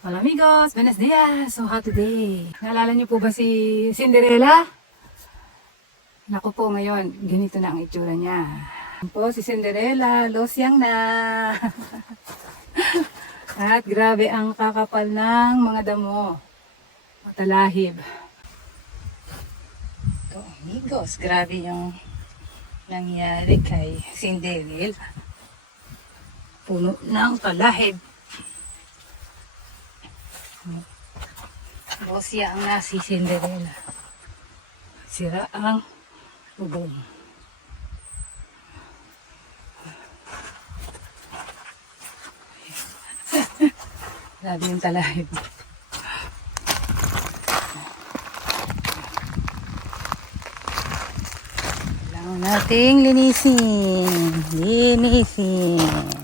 Hola amigos, buenos días! So how today? Naalala niyo po ba si Cinderella? Naku po ngayon, ganito na ang itsura niya. Po si Cinderella, losyang na. At grabe ang kakapal ng mga damo. Matalahib. Ito amigos, grabe yung nangyari kay Cinderella. Puno ng talahib. Bosya ang nasi Cinderella. Sira ang bubong. Grabe yung talahib. Kailangan nating linisin. Linisin.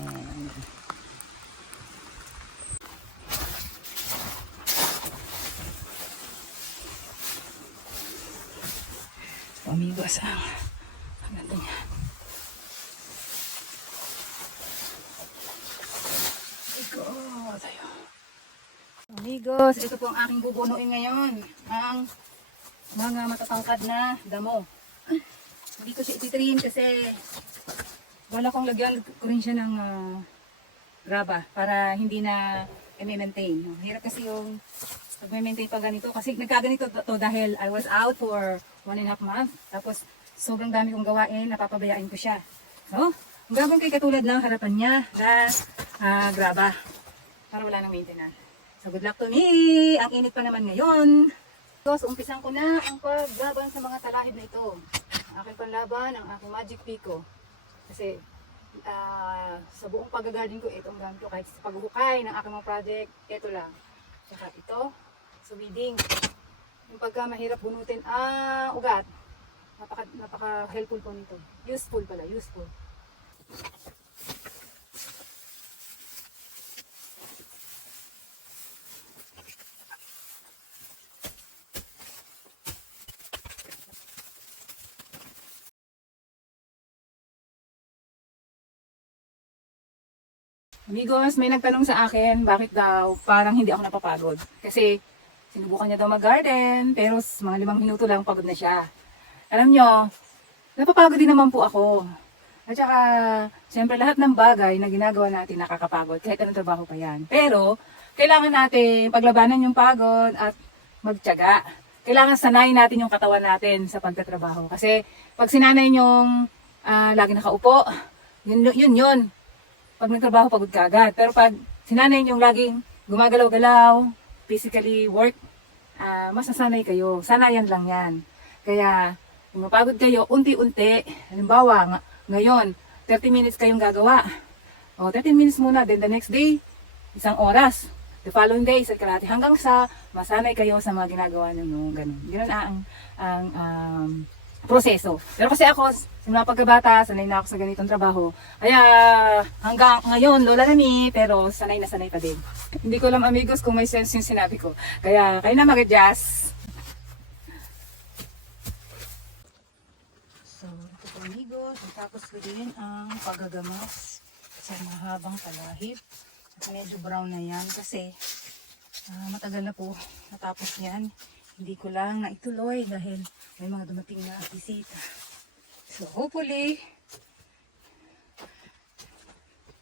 Amigos ang ang ganda niya. Iko, tayo. Amigos, ito po ang aking bubunuin ngayon. Ang mga matatangkad na damo. Hindi ko siya ititrim kasi wala kong lagyan ko rin siya ng ah, graba para hindi na i-maintain. Hirap kasi yung pag-maintain pa ganito kasi nagkaganito to, to dahil I was out for one and a half month. Tapos sobrang dami kong gawain, napapabayaan ko siya. So, ang gagawin kay katulad lang harapan niya na ah, graba para wala nang maintenance. So good luck to me! Ang init pa naman ngayon. So, umpisan ko na ang paglaban sa mga talahib na ito. Ang aking panlaban, ang aking magic pico. Kasi ah, sa buong pag-garden ko, ito ang gamit ko kahit sa paghuhukay ng aking mga project, ito lang. Saka ito, sa weeding. Yung pagka mahirap bunutin ang ugat, napaka, napaka helpful po nito. Useful pala, useful. Amigos, may nagtanong sa akin bakit daw parang hindi ako napapagod. Kasi sinubukan niya daw mag-garden, pero mga limang minuto lang pagod na siya. Alam nyo, napapagod din naman po ako. At saka, siyempre lahat ng bagay na ginagawa natin nakakapagod, kahit anong trabaho pa yan. Pero, kailangan natin paglabanan yung pagod at magtiyaga. Kailangan sanayin natin yung katawan natin sa pagtatrabaho. Kasi, pag sinanay yung ah, lagi nakaupo, yun yun, yun pag nagtrabaho, pagod ka agad. Pero pag sinanay yung laging gumagalaw-galaw, physically work, ah mas nasanay kayo. Sanayan lang yan. Kaya, kung mapagod kayo, unti-unti, halimbawa, nga- ngayon, 30 minutes kayong gagawa. O, 30 minutes muna, then the next day, isang oras. The following day, sa kalahati. Hanggang sa masanay kayo sa mga ginagawa ninyo. Ganun. Ganun ang, ang um, proseso. Pero kasi ako, simula pagkabata, sanay na ako sa ganitong trabaho. Kaya hanggang ngayon, lola na ni, pero sanay na sanay pa din. Hindi ko alam amigos kung may sense yung sinabi ko. Kaya kayo na mag-adjust. So, ito amigos, tapos ko din ang paggagamas sa mahabang talahib. At medyo brown na yan kasi ah, matagal na po natapos yan. Hindi ko lang naituloy dahil may mga dumating na bisita. So hopefully,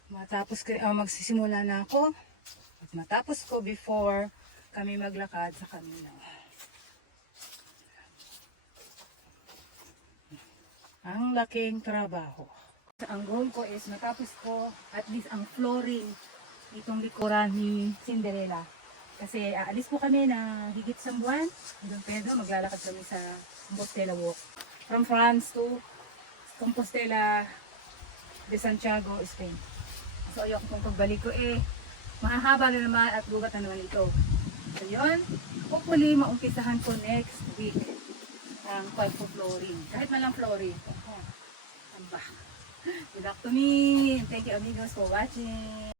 matapos ko, ah, magsisimula na ako at matapos ko before kami maglakad sa kanila. Ang laking trabaho. Ang goal ko is matapos ko at least ang flooring itong likuran ni Cinderella. Kasi aalis po kami na higit sa buwan. Hanggang Pedro, maglalakad kami sa Compostela Walk. From France to Compostela de Santiago, Spain. So ayoko kung pagbalik ko eh, mahahaba na naman at gubat na naman ito. So yun, hopefully maumpisahan ko next week ang pagpo-flooring. Kahit man lang flooring. Oh, amba. Good me. Thank you amigos for watching.